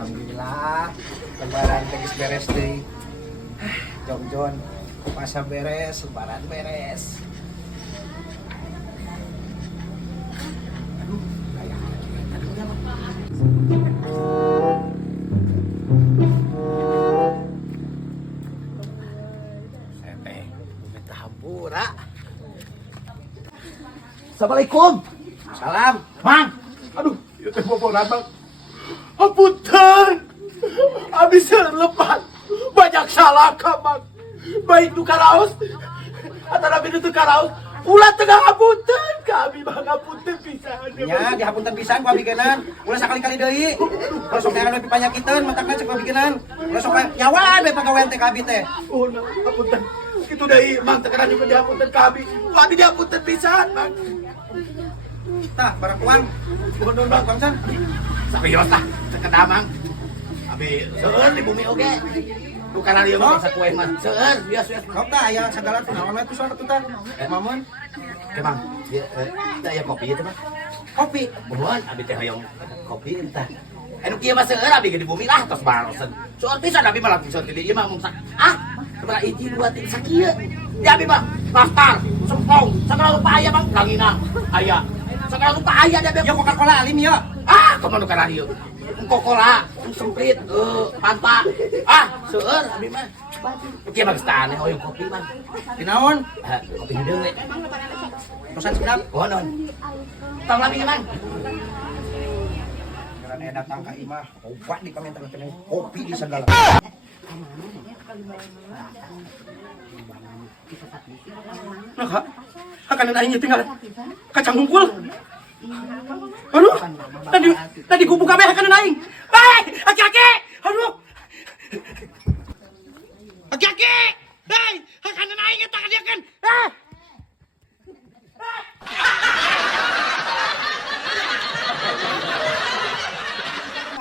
Alhamdulillah, lebaran tegis beres deh. Jon, masa beres, lebaran beres. Aduh, kayak saya teh minta hampura. Assalamualaikum. Salam, Mang. Aduh, ieu teh boboran, Mang. Apunten. Abis lepas banyak salah ka, Mang. Baik nu karaos. Atara binu teu karaos. Ulah tengah apunten. Kami mah ngapunten pisan. nya dihapunten pisan ku abigenan. Ulah sakali-kali deui. Ulah sok neangan lebih panyakiteun matakna cek abigenan. Ulah sok nyawa bae pagawean teh ka abi teh. Oh, nah, apunten. Kitu deui, Mang, teu kana juga diapunten ka abi. Ku abi diapunten pisan, Mang. Tah, barang uang. Mohon Bang, Mang. Bangsan. Sakios tah, teu kedamang. Abi seueur di bumi oge. Bukan ari mah bangsa kue mah. Seueur, bias. Kau tah aya segala tuh naon we tuh soal tuh tah. Mamun, Oke, Bang. Ya, aya kopi itu, Bang. kopi. Mohon abi teh hoyong kopi entah. Anu kieu mah seueur abi ge di bumi lah tos barosen. Soal pisan abi mah langsung di ieu mah mun sebelah hiji dua tiga sakieu. Ya abi mah pastar, sempong, sagala rupa aya, Bang. Langina aya. Sagala rupa aya dia Yo Coca-Cola alim yo. Kemana kana ieu? Kokola, semprit, panta. Seueur abi mah. Kieu mah geus tane hoyong kopi, Bang. Dinaon? Kopi hidung we. Pesan sedap. Non. Tong lami Bang. Karena datang ka imah, obat di komentar kene kopi di segala. Nah, akan aing tinggal kacang hungkul. Aduh, tadi gubuk kabeh akan aing. Aki-aki. Aduh. Aki-aki. Akan aing eta kadieukeun.